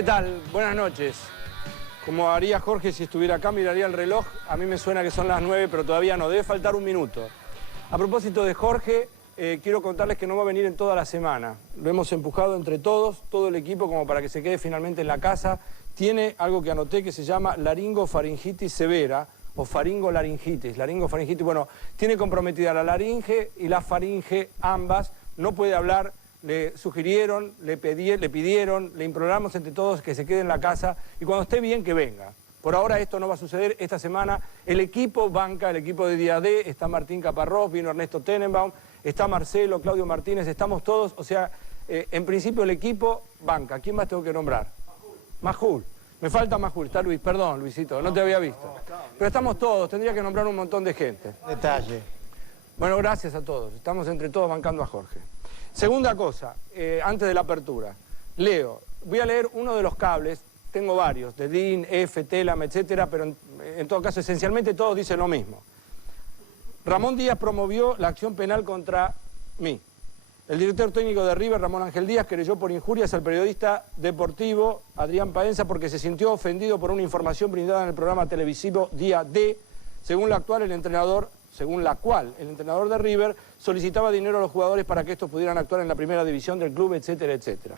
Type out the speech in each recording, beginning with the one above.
¿Qué tal? Buenas noches. Como haría Jorge si estuviera acá, miraría el reloj. A mí me suena que son las 9, pero todavía no. Debe faltar un minuto. A propósito de Jorge, quiero contarles que no va a venir en toda la semana. Lo hemos empujado entre todos, todo el equipo, como para que se quede finalmente en la casa. Tiene algo que anoté que se llama laringofaringitis severa o faringolaringitis. Laringofaringitis, bueno, tiene comprometida la laringe y la faringe, ambas. No puede hablar. Le sugirieron, le pidieron, le imploramos entre todos que se quede en la casa y cuando esté bien que venga. Por ahora esto no va a suceder esta semana. El equipo banca, el equipo de Día D, está Martín Caparrós, vino Ernesto Tenenbaum, está Marcelo, Claudio Martínez, estamos todos, o sea, en principio el equipo banca. ¿Quién más tengo que nombrar? Majul. Me falta Majul, está Luis, perdón Luisito, no te había visto. Pero estamos todos, tendría que nombrar un montón de gente. Detalle. Bueno, gracias a todos, estamos entre todos bancando a Jorge. Segunda cosa, antes de la apertura, leo, voy a leer uno de los cables, tengo varios, de DIN, F, TELAM, etcétera, pero en todo caso esencialmente todos dicen lo mismo. Ramón Díaz promovió la acción penal contra mí. El director técnico de River, Ramón Ángel Díaz, querelló por injurias al periodista deportivo Adrián Paenza porque se sintió ofendido por una información brindada en el programa televisivo Día D, según la cual el entrenador de River solicitaba dinero a los jugadores para que estos pudieran actuar en la primera división del club, etcétera, etcétera.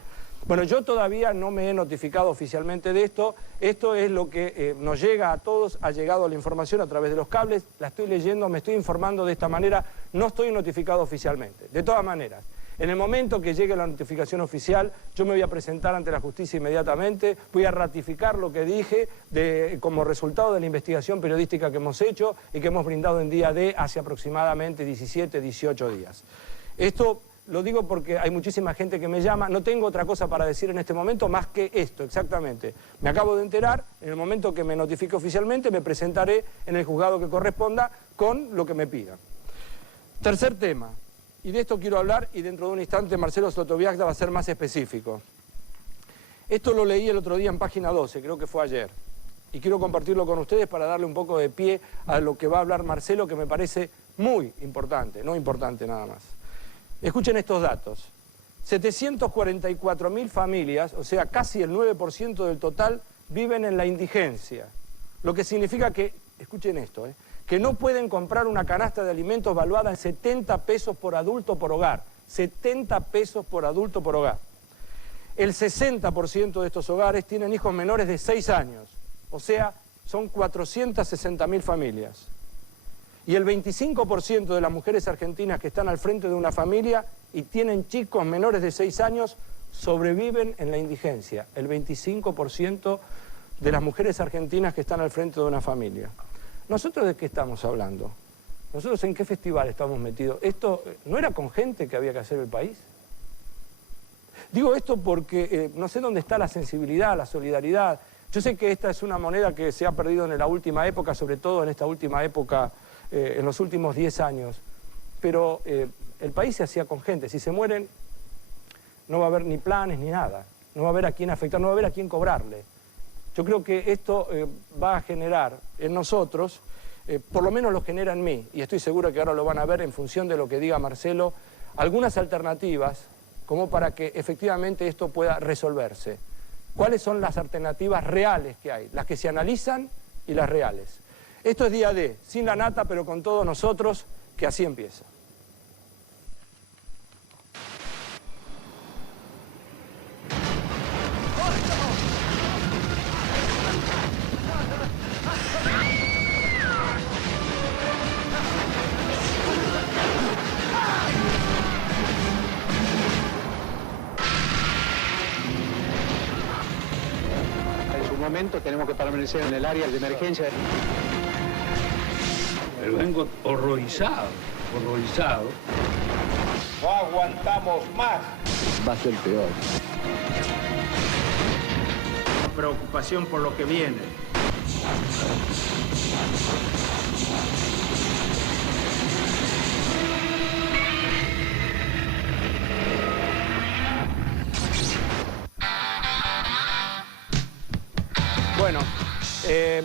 Bueno, yo todavía no me he notificado oficialmente de esto. Esto es lo que nos llega a todos, ha llegado la información a través de los cables, la estoy leyendo, me estoy informando de esta manera, no estoy notificado oficialmente. De todas maneras, en el momento que llegue la notificación oficial, yo me voy a presentar ante la justicia inmediatamente, voy a ratificar lo que dije como resultado de la investigación periodística que hemos hecho y que hemos brindado en Día D hace aproximadamente 17, 18 días. Esto lo digo porque hay muchísima gente que me llama, no tengo otra cosa para decir en este momento más que esto, exactamente. Me acabo de enterar, en el momento que me notifique oficialmente me presentaré en el juzgado que corresponda con lo que me pidan. Tercer tema. Y de esto quiero hablar y dentro de un instante Marcelo Sotobiagda va a ser más específico. Esto lo leí el otro día en página 12, creo que fue ayer. Y quiero compartirlo con ustedes para darle un poco de pie a lo que va a hablar Marcelo, que me parece muy importante, no importante nada más. Escuchen estos datos. 744.000 familias, o sea, casi el 9% del total, viven en la indigencia. Lo que significa que, escuchen esto, que no pueden comprar una canasta de alimentos valuada en 70 pesos por adulto por hogar. 70 pesos por adulto por hogar. El 60% de estos hogares tienen hijos menores de 6 años. O sea, son 460.000 familias. Y el 25% de las mujeres argentinas que están al frente de una familia y tienen chicos menores de 6 años sobreviven en la indigencia. El 25% de las mujeres argentinas que están al frente de una familia. ¿Nosotros de qué estamos hablando? ¿Nosotros en qué festival estamos metidos? ¿Esto no era con gente que había que hacer el país? Digo esto porque no sé dónde está la sensibilidad, la solidaridad. Yo sé que esta es una moneda que se ha perdido en la última época, sobre todo en esta última época, en los últimos 10 años. Pero el país se hacía con gente. Si se mueren, no va a haber ni planes ni nada. No va a haber a quién afectar, no va a haber a quién cobrarle. Yo creo que esto va a generar en nosotros, por lo menos lo genera en mí, y estoy seguro que ahora lo van a ver en función de lo que diga Marcelo, algunas alternativas como para que efectivamente esto pueda resolverse. ¿Cuáles son las alternativas reales que hay? Las que se analizan y las reales. Esto es Día D, sin la nata, pero con todos nosotros, que así empieza. Tenemos que permanecer en el área de emergencia. Pero vengo horrorizado. No aguantamos más. Va a ser peor. Preocupación por lo que viene. Bueno,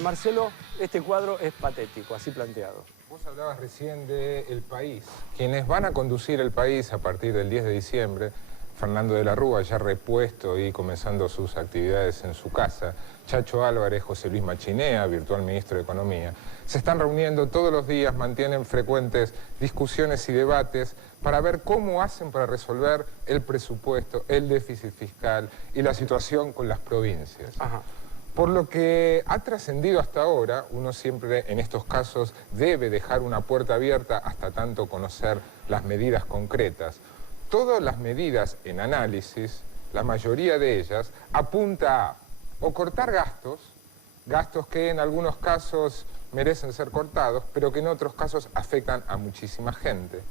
Marcelo, este cuadro es patético, así planteado. Vos hablabas recién del país. Quienes van a conducir el país a partir del 10 de diciembre Fernando de la Rúa ya repuesto y comenzando sus actividades en su casa, Chacho Álvarez, José Luis Machinea, virtual ministro de Economía, se están reuniendo todos los días, mantienen frecuentes discusiones y debates para ver cómo hacen para resolver el presupuesto, el déficit fiscal y la situación con las provincias. Ajá. Por lo que ha trascendido hasta ahora, uno siempre en estos casos debe dejar una puerta abierta hasta tanto conocer las medidas concretas. Todas las medidas en análisis, la mayoría de ellas, apunta a o cortar gastos que en algunos casos merecen ser cortados, pero que en otros casos afectan a muchísima gente.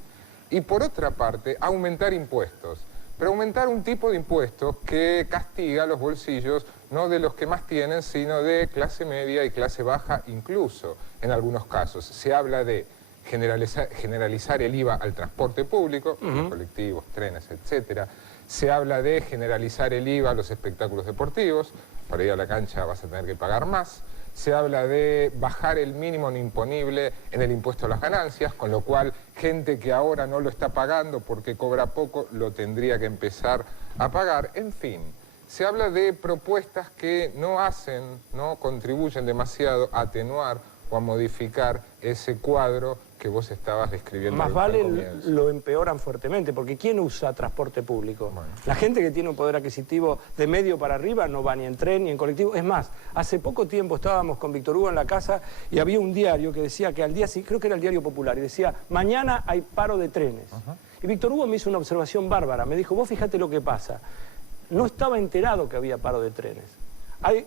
Y por otra parte, aumentar impuestos, pero aumentar un tipo de impuestos que castiga los bolsillos no de los que más tienen, sino de clase media y clase baja incluso, en algunos casos. Se habla de generalizar el IVA al transporte público, los colectivos, trenes, etc. Se habla de generalizar el IVA a los espectáculos deportivos, para ir a la cancha vas a tener que pagar más. Se habla de bajar el mínimo no imponible en el impuesto a las ganancias, con lo cual gente que ahora no lo está pagando porque cobra poco, lo tendría que empezar a pagar. En fin, se habla de propuestas que no contribuyen demasiado a atenuar o a modificar ese cuadro que vos estabas describiendo. Más vale lo empeoran fuertemente, porque ¿quién usa transporte público? Bueno. La gente que tiene un poder adquisitivo de medio para arriba no va ni en tren ni en colectivo. Es más, hace poco tiempo estábamos con Víctor Hugo en la casa y había un diario que decía que al día siguiente, creo que era el Diario Popular, y decía, mañana hay paro de trenes. Y Víctor Hugo me hizo una observación bárbara, me dijo, vos fíjate lo que pasa. No estaba enterado que había paro de trenes.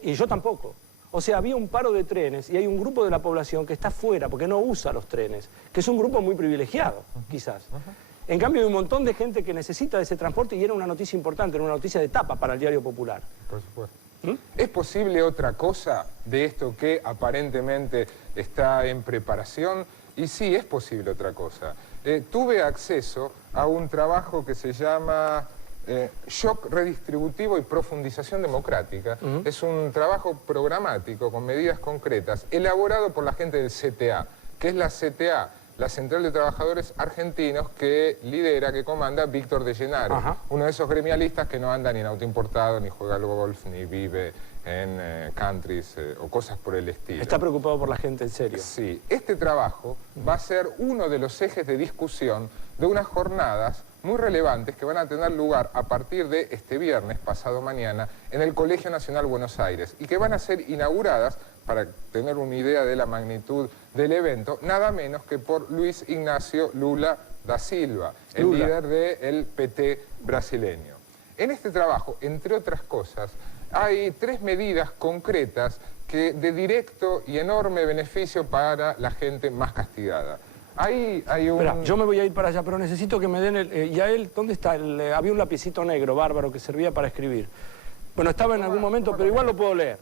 Y yo tampoco. O sea, había un paro de trenes y hay un grupo de la población que está fuera porque no usa los trenes, que es un grupo muy privilegiado, quizás. En cambio, hay un montón de gente que necesita de ese transporte y era una noticia importante, era una noticia de tapa para el Diario Popular. Por supuesto. ¿Es posible otra cosa de esto que aparentemente está en preparación? Y sí, es posible otra cosa. Tuve acceso a un trabajo que se llama Shock Redistributivo y Profundización Democrática. Es un trabajo programático con medidas concretas, elaborado por la gente del CTA, que es la CTA, la Central de Trabajadores Argentinos, que lidera, que comanda Víctor de Llenaro, uno de esos gremialistas que no anda ni en auto importado, ni juega al golf, ni vive en countries o cosas por el estilo. Está preocupado por la gente, en serio. Sí, este trabajo va a ser uno de los ejes de discusión de unas jornadas muy relevantes que van a tener lugar a partir de este viernes, pasado mañana, en el Colegio Nacional Buenos Aires, y que van a ser inauguradas, para tener una idea de la magnitud del evento, nada menos que por Luis Ignacio Lula da Silva, el líder del PT brasileño. En este trabajo, entre otras cosas, hay 3 medidas concretas que de directo y enorme beneficio para la gente más castigada. Hay un... Espera, yo me voy a ir para allá, pero necesito que me den el... ¿dónde está? Había un lapicito negro bárbaro que servía para escribir. Bueno, estaba en algún momento, pero igual lo puedo leer.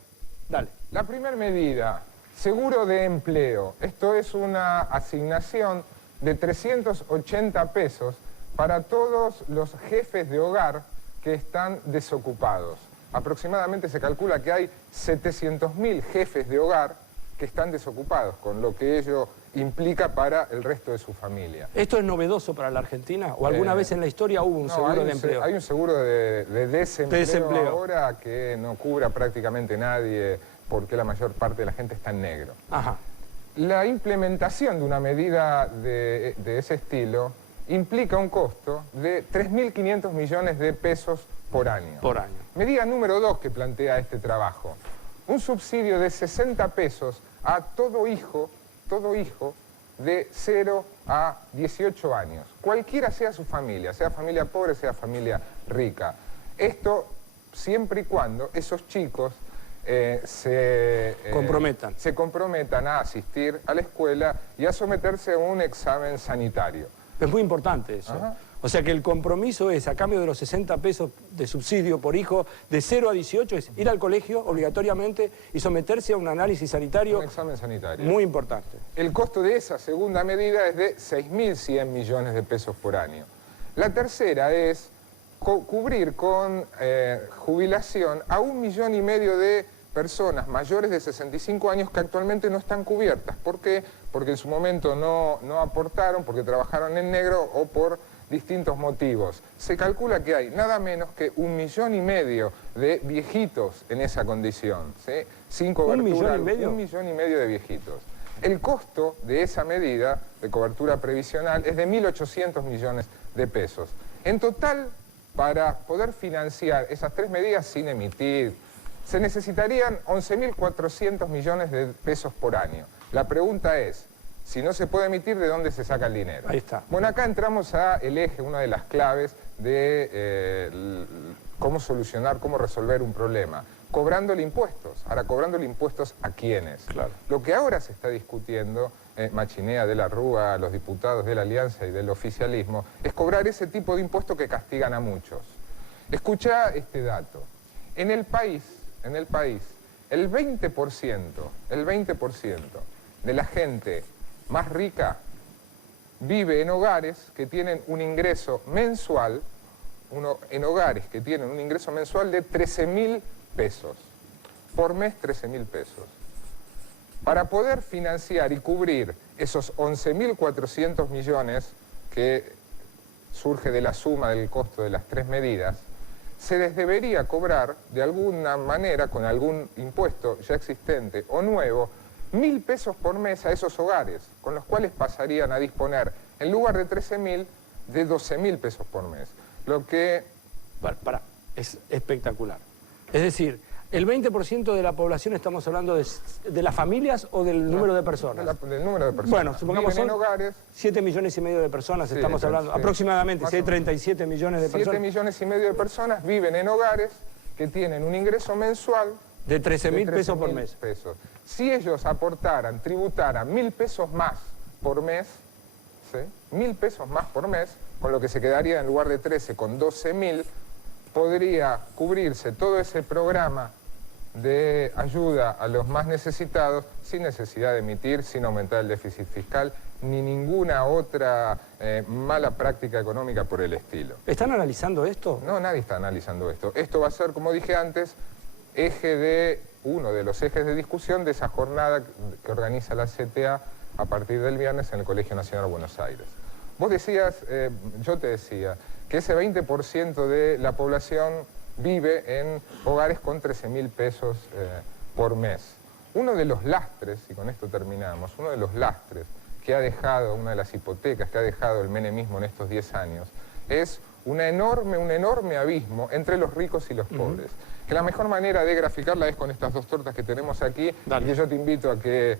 Dale. La primera medida, seguro de empleo. Esto es una asignación de 380 pesos para todos los jefes de hogar que están desocupados. Aproximadamente se calcula que hay 700.000 jefes de hogar que están desocupados, con lo que ello implica para el resto de su familia. ¿Esto es novedoso para la Argentina? ¿O alguna vez en la historia hubo un seguro de empleo? Hay un seguro de desempleo ahora que no cubra prácticamente nadie porque la mayor parte de la gente está en negro. La implementación de una medida de ese estilo implica un costo de 3.500 millones de pesos por año. Medida número 2 que plantea este trabajo. Un subsidio de 60 pesos a todo hijo de 0 a 18 años. Cualquiera sea su familia, sea familia pobre, sea familia rica. Esto siempre y cuando esos chicos se comprometan a asistir a la escuela y a someterse a un examen sanitario. Es muy importante eso. O sea que el compromiso es, a cambio de los 60 pesos de subsidio por hijo, de 0 a 18, es ir al colegio obligatoriamente y someterse a un análisis sanitario. Un examen sanitario. Muy importante. El costo de esa segunda medida es de 6.100 millones de pesos por año. La tercera es cubrir con jubilación a 1,5 millones de personas mayores de 65 años que actualmente no están cubiertas. ¿Por qué? Porque en su momento no aportaron, porque trabajaron en negro o por distintos motivos. Se calcula que hay nada menos que 1,5 millones de viejitos en esa condición, ¿sí? Sin cobertura, 1,5 millones. 1,5 millones de viejitos. El costo de esa medida de cobertura previsional es de 1.800 millones de pesos. En total, para poder financiar esas 3 medidas sin emitir, se necesitarían 11.400 millones de pesos por año. La pregunta es, si no se puede emitir, ¿de dónde se saca el dinero? Ahí está. Bueno, acá entramos al eje, una de las claves de cómo solucionar, cómo resolver un problema. Cobrándole impuestos. Ahora, cobrándole impuestos ¿a quiénes? Claro. Lo que ahora se está discutiendo, Machinea, de la Rúa, los diputados de la Alianza y del oficialismo, es cobrar ese tipo de impuestos que castigan a muchos. Escuchá este dato. En el país, el 20% de la gente más rica vive en hogares que tienen un ingreso mensual, de 13.000 pesos. Por mes, 13.000 pesos. Para poder financiar y cubrir esos 11.400 millones que surge de la suma del costo de las 3 medidas, se les debería cobrar de alguna manera, con algún impuesto ya existente o nuevo, 1.000 pesos por mes a esos hogares, con los cuales pasarían a disponer, en lugar de 13.000, de 12.000 pesos por mes. Lo que... es espectacular. Es decir, el 20% de la población, estamos hablando de las familias o del número de personas. Del número de personas. Bueno, supongamos viven son en hogares, 7,5 millones de personas, sí, estamos hablando, sí, aproximadamente, más si hay o menos. 37 millones de personas. 7,5 millones de personas viven en hogares que tienen un ingreso mensual De 13.000 pesos por 13.000 mes. pesos. Si ellos aportaran, tributaran 1.000 pesos más por mes, ¿sí? 1.000 pesos más por mes, con lo que se quedaría en lugar de 13 con 12.000, podría cubrirse todo ese programa de ayuda a los más necesitados sin necesidad de emitir, sin aumentar el déficit fiscal, ni ninguna otra mala práctica económica por el estilo. ¿Están analizando esto? No, nadie está analizando esto. Esto va a ser, como dije antes, uno de los ejes de discusión de esa jornada que organiza la CTA a partir del viernes en el Colegio Nacional de Buenos Aires. Vos decías, yo te decía, que ese 20% de la población vive en hogares con 13.000 pesos por mes. Uno de los lastres, y con esto terminamos, uno de los lastres que ha dejado, una de las hipotecas que ha dejado el menemismo en estos 10 años, es un enorme abismo entre los ricos y los pobres. Que la mejor manera de graficarla es con estas 2 tortas que tenemos aquí, Dale. y que yo te invito a que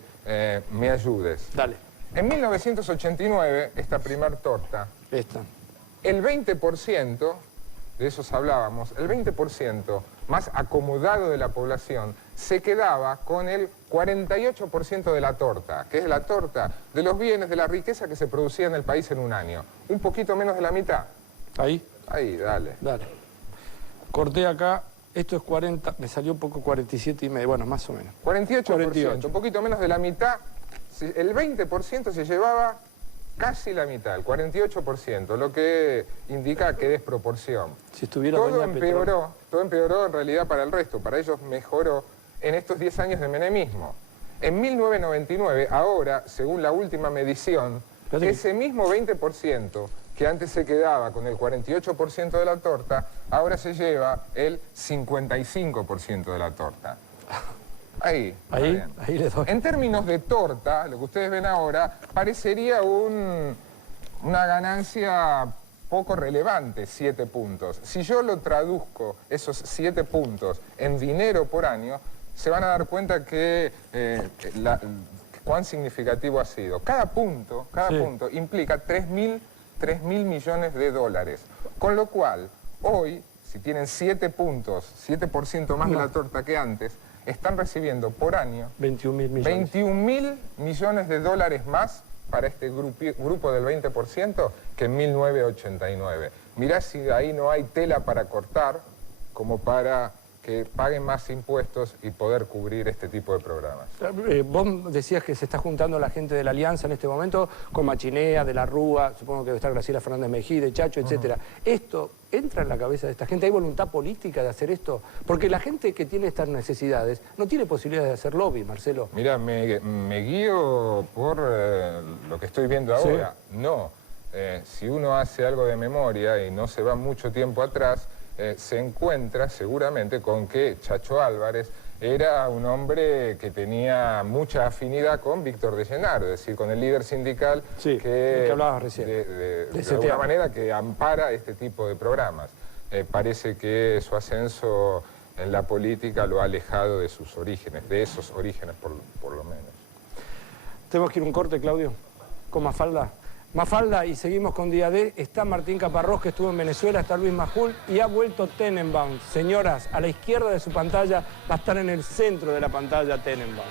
me ayudes. Dale, En 1989, esta primer torta, esta. el 20%, de esos hablábamos, el 20% más acomodado de la población se quedaba con el 48% de la torta, que es la torta de los bienes, de la riqueza que se producía en el país en un año. Un poquito menos de la mitad. Ahí, Ahí, dale. dale. Corté acá, esto es 40, me salió un poco 47,5, bueno, más o menos. 48%, 48. un poquito menos de la mitad. El 20% se llevaba casi la mitad, el 48%, lo que indica que desproporción. Si estuviera Todo Doña Petrona. empeoró en realidad para el resto, para ellos mejoró en estos 10 años de menemismo. En 1999, ahora, según la última medición, Fíjate ese mismo 20% que antes se quedaba con el 48% de la torta, ahora se lleva el 55% de la torta. Ahí, está Ahí, bien. ahí le doy. En términos de torta, lo que ustedes ven ahora, parecería una ganancia poco relevante, 7 puntos. Si yo lo traduzco, esos 7 puntos, en dinero por año, se van a dar cuenta que cuán significativo ha sido. Cada punto implica 3.000 millones de dólares. Con lo cual, hoy, si tienen 7 puntos, 7% más de la torta que antes, están recibiendo por año 21.000 millones. 21.000 millones de dólares más para este grupo del 20% que en 1989. Mirá si ahí no hay tela para cortar como para que paguen más impuestos y poder cubrir este tipo de programas. Vos decías que se está juntando la gente de la Alianza en este momento con Machinea, de la Rúa, supongo que debe estar Graciela Fernández Mejía, de Chacho, etcétera. ¿Esto entra en la cabeza de esta gente? ¿Hay voluntad política de hacer esto? Porque la gente que tiene estas necesidades no tiene posibilidades de hacer lobby, Marcelo. Mira, me guío por lo que estoy viendo ahora. No. si uno hace algo de memoria y no se va mucho tiempo atrás, se encuentra seguramente con que Chacho Álvarez era un hombre que tenía mucha afinidad con Víctor de Llenaro, es decir, con el líder sindical que hablabas recién. de alguna manera que ampara este tipo de programas. Parece que su ascenso en la política lo ha alejado de sus orígenes, de esos orígenes por lo menos. Tenemos que ir a un corte, Claudio, con Mafalda. Mafalda, y seguimos con Día D. Está Martín Caparrós, que estuvo en Venezuela, está Luis Majul, y ha vuelto Tenenbaum. Señoras, a la izquierda de su pantalla va a estar en el centro de la pantalla Tenenbaum.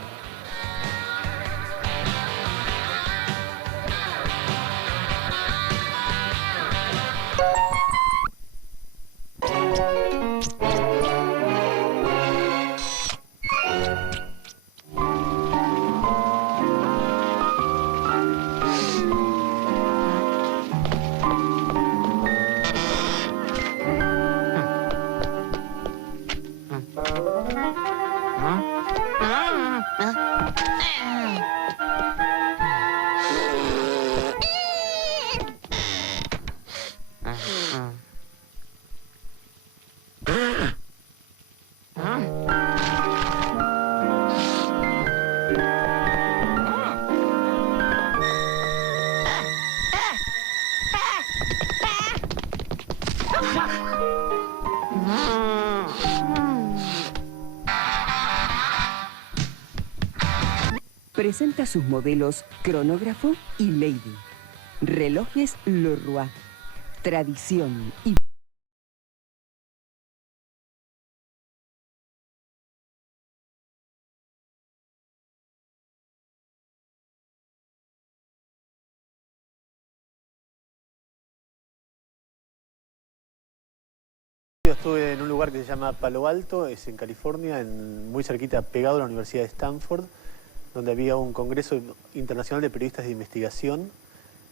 Presenta sus modelos Cronógrafo y Lady. Relojes Leroy. Tradición y... Yo estuve en un lugar que se llama Palo Alto, es en California, muy cerquita, pegado a la Universidad de Stanford, donde había un congreso internacional de periodistas de investigación,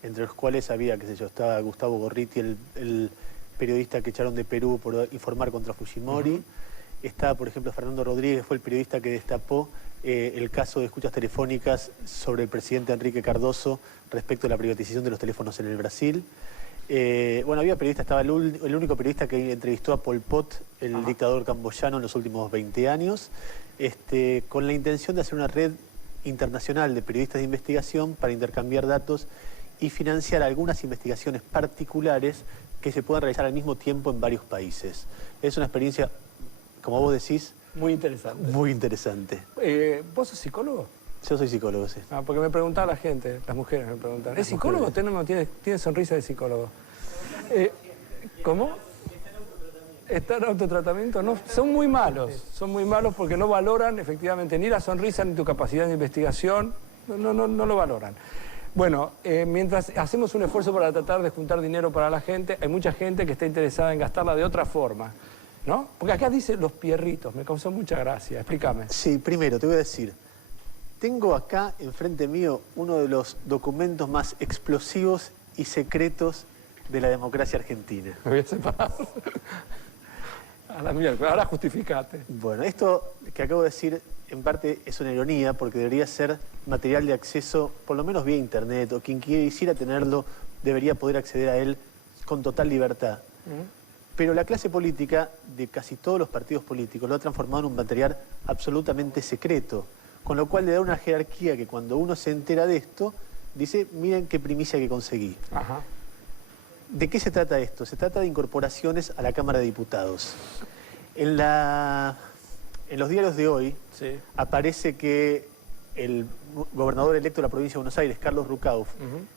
entre los cuales había, qué sé yo, estaba Gustavo Gorriti, el periodista que echaron de Perú por informar contra Fujimori. Estaba, por ejemplo, Fernando Rodríguez, fue el periodista que destapó el caso de escuchas telefónicas sobre el presidente Enrique Cardoso respecto a la privatización de los teléfonos en el Brasil. Bueno, había periodistas, estaba el único periodista que entrevistó a Pol Pot, el dictador camboyano, en los últimos 20 años, con la intención de hacer una red internacional de periodistas de investigación para intercambiar datos y financiar algunas investigaciones particulares que se puedan realizar al mismo tiempo en varios países. Es una experiencia, como vos decís, muy interesante. Muy interesante. ¿Vos sos psicólogo? Yo soy psicólogo, sí. Porque me preguntaba la gente, las mujeres me preguntan, ¿es psicólogo? Tiene sonrisa de psicólogo. ¿Cómo? ¿Está en autotratamiento? No, son muy malos porque no valoran efectivamente ni la sonrisa ni tu capacidad de investigación, no lo valoran. Bueno, mientras hacemos un esfuerzo para tratar de juntar dinero para la gente, hay mucha gente que está interesada en gastarla de otra forma, ¿no? Porque acá dice los pierritos, me causó mucha gracia, explícame. Sí, primero te voy a decir, tengo acá enfrente mío uno de los documentos más explosivos y secretos de la democracia argentina. Me voy a separar. A la mierda, ahora justificate. Bueno, esto que acabo de decir en parte es una ironía porque debería ser material de acceso por lo menos vía internet, o quien quisiera tenerlo debería poder acceder a él con total libertad. Pero la clase política de casi todos los partidos políticos lo ha transformado en un material absolutamente secreto, con lo cual le da una jerarquía que cuando uno se entera de esto, dice, miren qué primicia que conseguí. ¿De qué se trata esto? Se trata de incorporaciones a la Cámara de Diputados. En los diarios de hoy aparece que el gobernador electo de la provincia de Buenos Aires, Carlos Rucauf,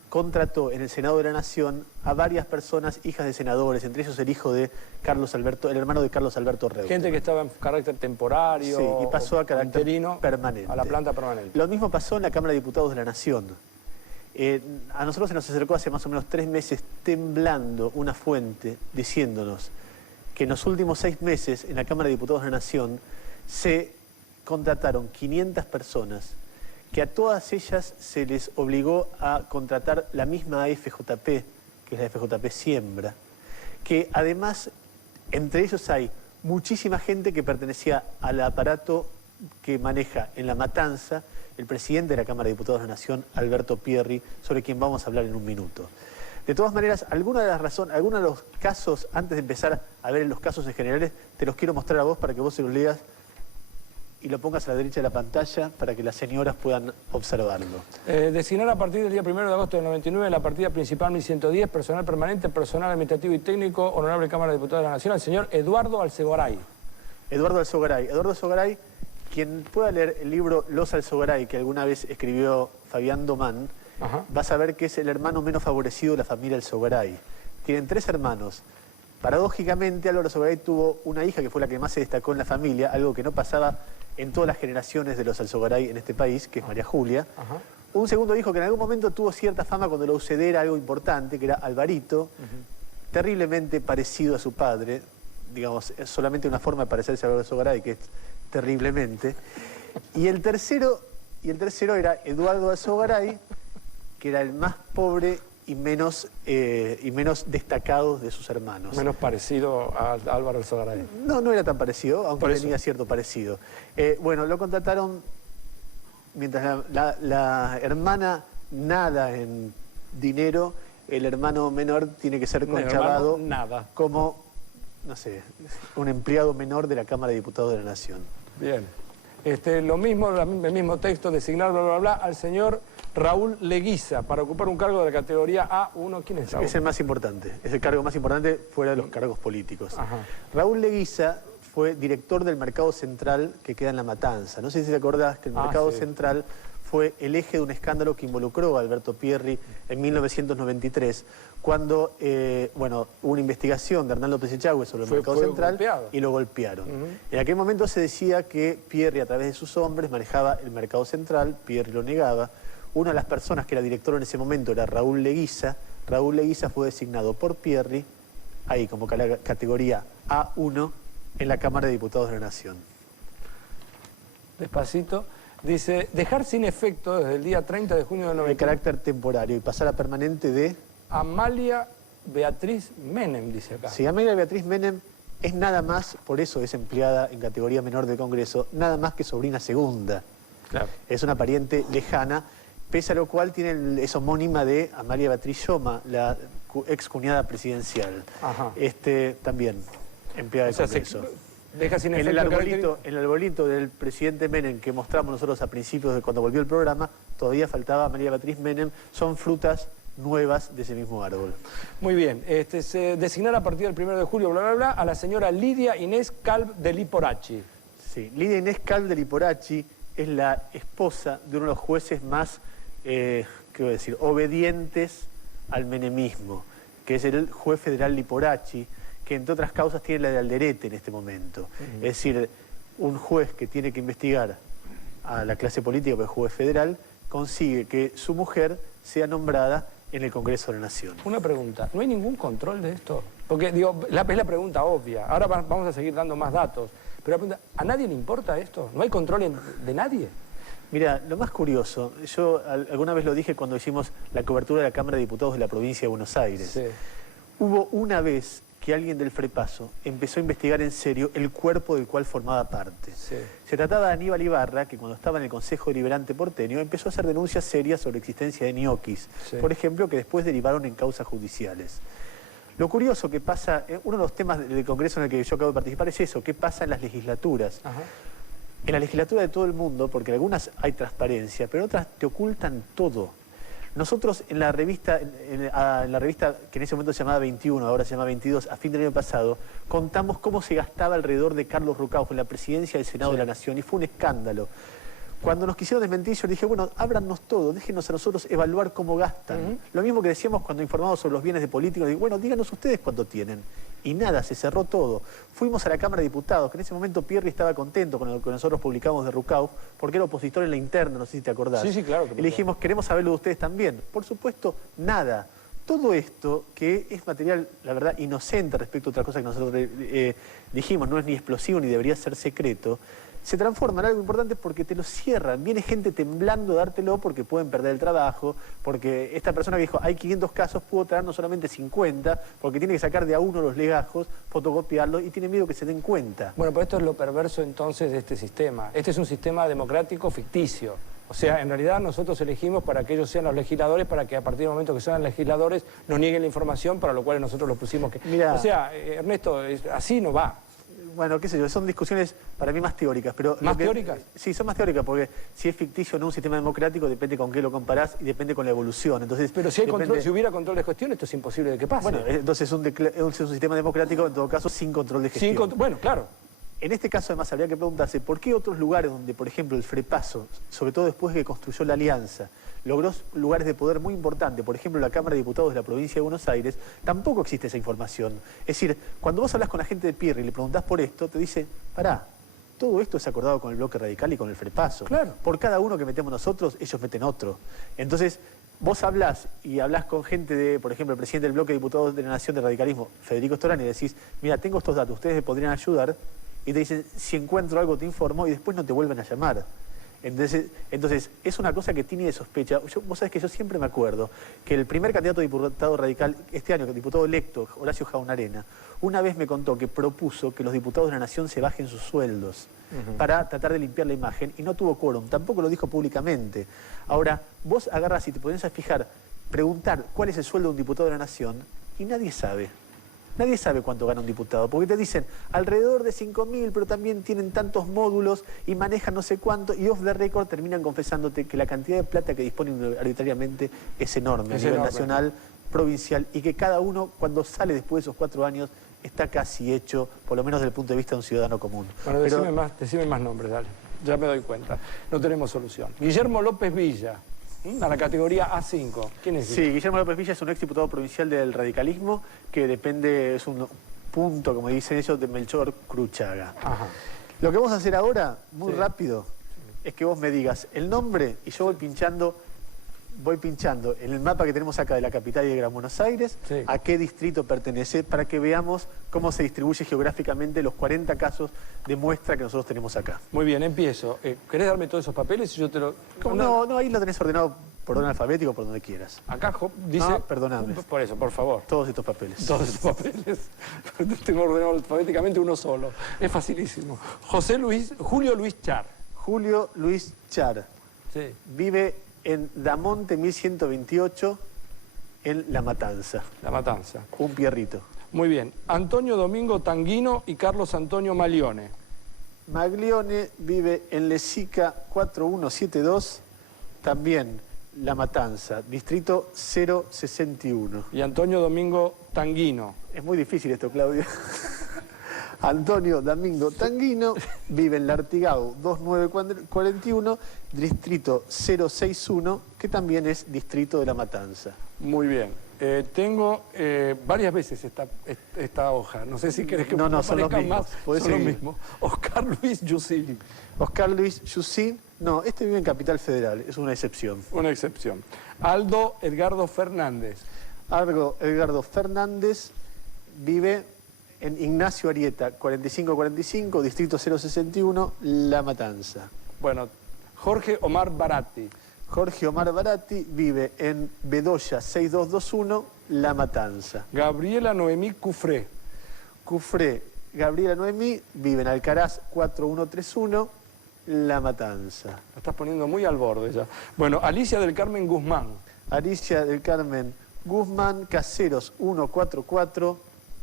contrató en el Senado de la Nación a varias personas, hijas de senadores, entre ellos el hijo de Carlos Alberto, el hermano de Carlos Alberto Reutemann. Gente que estaba en carácter temporario, sí, y pasó a carácter interino, permanente. a la planta permanente. Lo mismo pasó en la Cámara de Diputados de la Nación. A nosotros se nos acercó hace más o menos 3 meses temblando una fuente diciéndonos que en los últimos 6 meses en la Cámara de Diputados de la Nación se contrataron 500 personas, que a todas ellas se les obligó a contratar la misma AFJP, que es la FJP Siembra, que además entre ellos hay muchísima gente que pertenecía al aparato que maneja en La Matanza el presidente de la Cámara de Diputados de la Nación, Alberto Pierri, sobre quien vamos a hablar en un minuto. De todas maneras, algunos de los casos, antes de empezar a ver los casos en generales, te los quiero mostrar a vos para que vos se los leas y lo pongas a la derecha de la pantalla para que las señoras puedan observarlo. Designar a partir del día 1 de agosto del 99 la partida principal 1110, personal permanente, personal administrativo y técnico, honorable Cámara de Diputados de la Nación, al señor Eduardo Alzogaray. Eduardo Alzogaray, quien pueda leer el libro Los Alzogaray, que alguna vez escribió Fabián Domán, va a saber que es el hermano menos favorecido de la familia Alzogaray. Tienen 3 hermanos. Paradójicamente, Álvaro Alzogaray tuvo una hija que fue la que más se destacó en la familia, algo que no pasaba en todas las generaciones de los Alzogaray en este país, que es María Julia. Un segundo hijo que en algún momento tuvo cierta fama cuando la UCD era algo importante, que era Alvarito, terriblemente parecido a su padre, digamos, es solamente una forma de parecerse a Álvaro Alzogaray, que es terriblemente. Y el tercero era Eduardo Alzogaray, que era el más pobre y menos destacado de sus hermanos. Menos parecido a Álvaro Alzogaray. No era tan parecido, aunque tenía cierto parecido. Bueno, lo contrataron mientras la hermana nada en dinero, el hermano menor tiene que ser conchavado como, no sé, un empleado menor de la Cámara de Diputados de la Nación. Bien. Lo mismo, el mismo texto, designar, bla, bla, bla, al señor Raúl Leguiza para ocupar un cargo de la categoría A1. ¿Quién es Raúl? Es el más importante, es el cargo más importante fuera de los cargos políticos. Raúl Leguiza fue director del Mercado Central que queda en La Matanza. No sé si te acordás que el Mercado Central fue el eje de un escándalo que involucró a Alberto Pierri en 1993, cuando hubo una investigación de Hernán López Echagüe sobre el Mercado Central golpeado. Y lo golpearon. En aquel momento se decía que Pierri, a través de sus hombres, manejaba el Mercado Central. Pierri lo negaba. Una de las personas que era director en ese momento era Raúl Leguiza. Raúl Leguiza fue designado por Pierri, ahí como categoría A1, en la Cámara de Diputados de la Nación. Despacito. Dice, dejar sin efecto desde el día 30 de junio del 90. De carácter temporario y pasar a permanente de... Amalia Beatriz Menem, dice acá. Sí, Amalia Beatriz Menem es nada más, por eso es empleada en categoría menor de Congreso, nada más que sobrina segunda. Claro. Es una pariente lejana, pese a lo cual es homónima de Amalia Beatriz Lloma, la ex cuñada presidencial. También empleada de Congreso. Deja sin efecto en el arbolito del presidente Menem que mostramos nosotros a principios de cuando volvió el programa, todavía faltaba María Beatriz Menem, son frutas nuevas de ese mismo árbol. Muy bien, se designar a partir del 1 de julio, bla, bla, bla, a la señora Lidia Inés Calv de Liporachi. Sí, Lidia Inés Calv de Liporachi es la esposa de uno de los jueces más, obedientes al menemismo, que es el juez federal Liporachi, que entre otras causas tiene la de Alderete en este momento. Es decir, un juez que tiene que investigar a la clase política, porque es juez federal, consigue que su mujer sea nombrada en el Congreso de la Nación. Una pregunta, ¿no hay ningún control de esto? Porque, digo, es la pregunta obvia. Ahora vamos a seguir dando más datos. Pero la pregunta, ¿a nadie le importa esto? ¿No hay control de nadie? Mira, lo más curioso, yo alguna vez lo dije cuando hicimos la cobertura de la Cámara de Diputados de la provincia de Buenos Aires. Sí. Hubo una vez que alguien del Frepaso empezó a investigar en serio el cuerpo del cual formaba parte. Sí. Se trataba de Aníbal Ibarra, que cuando estaba en el Consejo Deliberante porteño empezó a hacer denuncias serias sobre la existencia de ñoquis, por ejemplo, que después derivaron en causas judiciales. Lo curioso que pasa, uno de los temas del Congreso en el que yo acabo de participar es eso, qué pasa en las legislaturas. En la legislatura de todo el mundo, porque en algunas hay transparencia, pero en otras te ocultan todo. Nosotros en la revista que en ese momento se llamaba 21, ahora se llama 22, a fin del año pasado, contamos cómo se gastaba alrededor de Carlos Rucauf en la presidencia del Senado de la Nación, y fue un escándalo. Cuando nos quisieron desmentir, yo dije, bueno, ábrannos todo, déjenos a nosotros evaluar cómo gastan. Lo mismo que decíamos cuando informamos sobre los bienes de políticos, digo, bueno, díganos ustedes cuánto tienen. Y nada, se cerró todo. Fuimos a la Cámara de Diputados, que en ese momento Pierri estaba contento con lo que nosotros publicamos de Rucauf, porque era opositor en la interna, no sé si te acordás. Sí, claro. Y le dijimos, queremos saberlo de ustedes también. Por supuesto, nada. Todo esto, que es material, la verdad, inocente respecto a otra cosa que nosotros dijimos, no es ni explosivo ni debería ser secreto, se transforma en algo importante porque te lo cierran. Viene gente temblando a dártelo porque pueden perder el trabajo, porque esta persona que dijo, hay 500 casos, pudo traernos solamente 50, porque tiene que sacar de a uno los legajos, fotocopiarlos y tiene miedo que se den cuenta. Bueno, pero esto es lo perverso entonces de este sistema. Este es un sistema democrático ficticio. O sea, en realidad nosotros elegimos para que ellos sean los legisladores, para que a partir del momento que sean legisladores nos nieguen la información, para lo cual nosotros los pusimos que... Mirá. O sea, Ernesto, así no va. Bueno, qué sé yo, son discusiones para mí más teóricas. Pero ¿Más teóricas? Sí, son más teóricas, porque si es ficticio o no un sistema democrático depende con qué lo comparás y depende con la evolución. Entonces, Pero si, hay depende... control, si hubiera control de gestión, esto es imposible de que pase. Bueno, entonces es un sistema democrático, en todo caso, sin control de gestión. Bueno, claro. En este caso, además, habría que preguntarse por qué otros lugares donde, por ejemplo, el FREPASO, sobre todo después de que construyó la alianza, logró lugares de poder muy importantes, por ejemplo, la Cámara de Diputados de la provincia de Buenos Aires, tampoco existe esa información. Es decir, cuando vos hablas con la gente de Pirri y le preguntás por esto, te dice, pará, todo esto es acordado con el Bloque Radical y con el FREPASO. Claro. Por cada uno que metemos nosotros, ellos meten otro. Entonces, vos hablás y hablás con gente de, por ejemplo, el presidente del Bloque de Diputados de la Nación de Radicalismo, Federico Storani, y decís, mira, tengo estos datos, ustedes me podrían ayudar, y te dicen, si encuentro algo te informo, y después no te vuelven a llamar. Entonces es una cosa que tiene de sospecha. Vos sabés que yo siempre me acuerdo que el primer candidato a diputado radical este año, el diputado electo, Horacio Jaunarena, una vez me contó que propuso que los diputados de la Nación se bajen sus sueldos para tratar de limpiar la imagen, y no tuvo quórum, tampoco lo dijo públicamente. Ahora, vos agarrás y te pones a fijar, preguntar cuál es el sueldo de un diputado de la Nación, y nadie sabe. Nadie sabe cuánto gana un diputado, porque te dicen alrededor de 5.000, pero también tienen tantos módulos y manejan no sé cuánto, y off the record terminan confesándote que la cantidad de plata que disponen arbitrariamente es enorme a nivel nacional, provincial, y que cada uno, cuando sale después de esos 4 años, está casi hecho, por lo menos desde el punto de vista de un ciudadano común. Bueno, decime más nombres, dale. Ya me doy cuenta. No tenemos solución. Guillermo López Villa, a la categoría A5. ¿Quién es? Sí, Guillermo López Villa es un ex diputado provincial del radicalismo que depende, es un punto, como dicen ellos, de Melchor Cruchaga. Ajá. Lo que vamos a hacer ahora, muy rápido, es que vos me digas el nombre y yo voy pinchando en el mapa que tenemos acá de la capital y de Gran Buenos Aires, a qué distrito pertenece, para que veamos cómo se distribuye geográficamente los 40 casos de muestra que nosotros tenemos acá. Muy bien, empiezo. ¿Querés darme todos esos papeles y yo te lo...? No, ahí lo tenés ordenado por orden alfabético, por donde quieras. Acá dice... No, perdóname. Por eso, por favor. Todos estos papeles. Todos estos papeles. Tengo ordenado alfabéticamente uno solo. Es facilísimo. Julio Luis Char. Julio Luis Char. Sí. Vive en Damonte 1128, en La Matanza. La Matanza. Un pierrito. Muy bien. Antonio Domingo Tanguino y Carlos Antonio Malione. Maglione vive en Lesica 4172, también La Matanza, distrito 061. Y Antonio Domingo Tanguino. Es muy difícil esto, Claudio. Antonio Domingo Tanguino vive en Lartigau 2941, distrito 061, que también es distrito de La Matanza. Muy bien. Tengo varias veces esta hoja. No sé si querés que no, son los aparezcan mismos. más. Son los mismos. Oscar Luis Yusin. Oscar Luis Yusin, no, este vive en Capital Federal, es una excepción. Una excepción. Aldo Edgardo Fernández. Aldo Edgardo Fernández vive en Ignacio Arieta 4545, distrito 061, La Matanza. Bueno, Jorge Omar Baratti. Jorge Omar Baratti vive en Bedoya 6221, La Matanza. Gabriela Noemí Cufré. Gabriela Noemí vive en Alcaraz 4131, La Matanza. Lo estás poniendo muy al borde ya. Bueno, Alicia del Carmen Guzmán. Alicia del Carmen Guzmán, Caseros 144,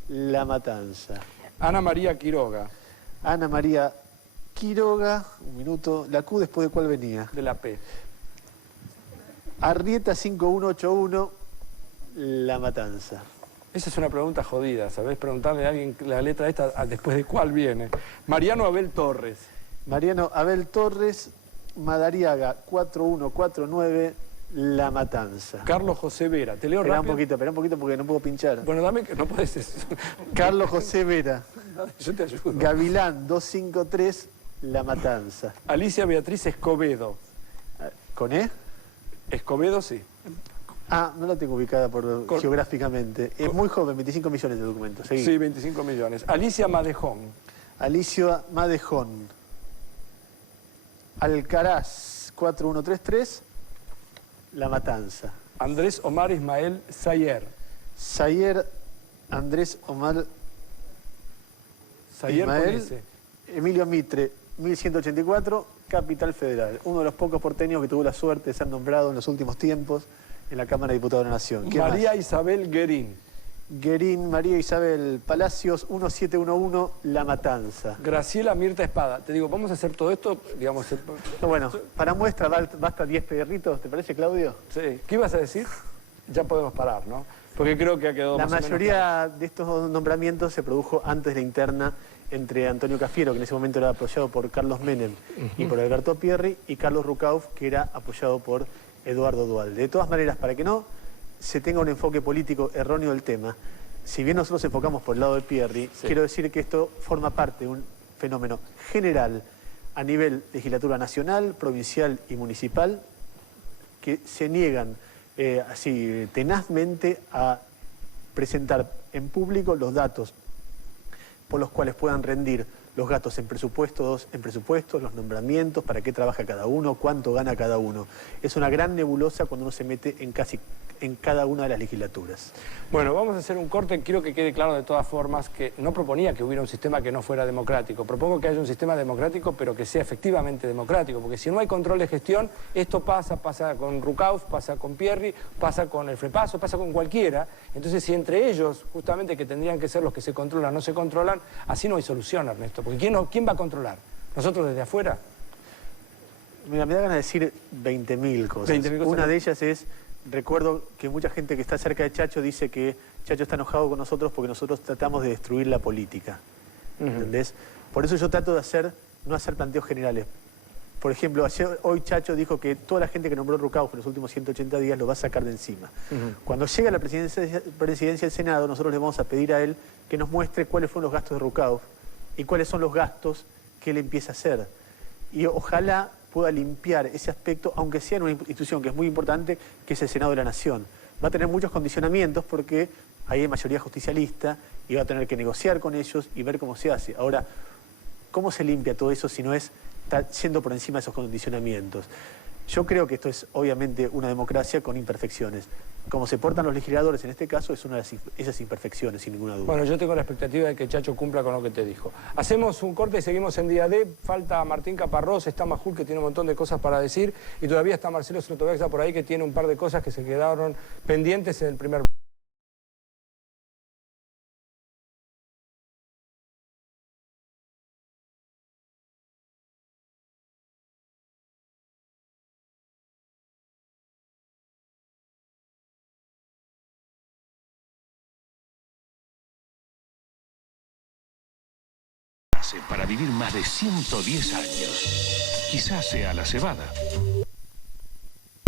La Matanza. Ana María Quiroga. Ana María Quiroga, un minuto. ¿La Q después de cuál venía? De la P. Arrieta 5181, La Matanza. Esa es una pregunta jodida, ¿sabés? Preguntarle a alguien la letra esta después de cuál viene. Mariano Abel Torres. Mariano Abel Torres, Madariaga 4149, La Matanza. Carlos José Vera. Te leo Espera rápido. un poquito porque no puedo pinchar. Bueno, dame que no puedes. Carlos José Vera. Yo te ayudo. Gavilán 253, La Matanza. Alicia Beatriz Escobedo. ¿Con E? Escobedo, sí. Ah, no la tengo ubicada geográficamente. Es muy joven, 25 millones de documentos. Seguí. Sí, 25 millones. Alicia Madejón. Alicia Madejón. Alcaraz 4133, La Matanza. Andrés Omar Ismael Sayer. Sayer Andrés Omar Sayer con Ismael S. Emilio Mitre 1184, Capital Federal. Uno de los pocos porteños que tuvo la suerte de ser nombrado en los últimos tiempos en la Cámara de Diputados de la Nación. María Isabel Guerín. Guerín, María Isabel Palacios, 1711, La Matanza. Graciela Mirta Espada. Te digo, vamos a hacer todo esto, digamos... Bueno, para muestra basta 10 perritos, ¿te parece, Claudio? Sí. ¿Qué ibas a decir? Ya podemos parar, ¿no? Porque creo que ha quedado La más o menos mayoría claro. de estos nombramientos se produjo antes de la interna entre Antonio Cafiero, que en ese momento era apoyado por Carlos Menem y por Alberto Pierri, y Carlos Rucauf, que era apoyado por Eduardo Duhalde. De todas maneras, para que no se tenga un enfoque político erróneo del tema, si bien nosotros enfocamos por el lado de Pierri, quiero decir que esto forma parte de un fenómeno general a nivel legislatura nacional, provincial y municipal, que se niegan así tenazmente a presentar en público los datos por los cuales puedan rendir los gastos en presupuestos, los nombramientos, para qué trabaja cada uno, cuánto gana cada uno. Es una gran nebulosa cuando uno se mete en cada una de las legislaturas. Bueno, vamos a hacer un corte. Quiero que quede claro de todas formas que no proponía que hubiera un sistema que no fuera democrático. Propongo que haya un sistema democrático, pero que sea efectivamente democrático, porque si no hay control de gestión, esto pasa con Rucauf, pasa con Pierri, pasa con el Frepaso, pasa con cualquiera. Entonces, si entre ellos, justamente que tendrían que ser los que se controlan, no se controlan, así no hay solución, Ernesto. Porque ¿quién va a controlar? ¿Nosotros desde afuera? Mira, me da ganas de decir 20.000 cosas. 20.000 cosas. Una de ellas es, recuerdo que mucha gente que está cerca de Chacho dice que Chacho está enojado con nosotros porque nosotros tratamos de destruir la política. ¿Entendés? Por eso yo trato de no hacer planteos generales. Por ejemplo, hoy Chacho dijo que toda la gente que nombró Rucauf en los últimos 180 días lo va a sacar de encima. Cuando llega la presidencia del Senado, nosotros le vamos a pedir a él que nos muestre cuáles fueron los gastos de Rucauf y cuáles son los gastos que él empieza a hacer. Y ojalá pueda limpiar ese aspecto, aunque sea en una institución que es muy importante, que es el Senado de la Nación. Va a tener muchos condicionamientos porque ahí hay mayoría justicialista y va a tener que negociar con ellos y ver cómo se hace. Ahora, ¿cómo se limpia todo eso si no es yendo por encima de esos condicionamientos? Yo creo que esto es obviamente una democracia con imperfecciones. Como se portan los legisladores en este caso es una de esas imperfecciones, sin ninguna duda. Bueno, yo tengo la expectativa de que Chacho cumpla con lo que te dijo. Hacemos un corte y seguimos en Día D. Falta Martín Caparrós, está Majul, que tiene un montón de cosas para decir, y todavía está Marcelo Srotovexa por ahí, que tiene un par de cosas que se quedaron pendientes en el primer... Para vivir más de 110 años. Quizás sea la cebada.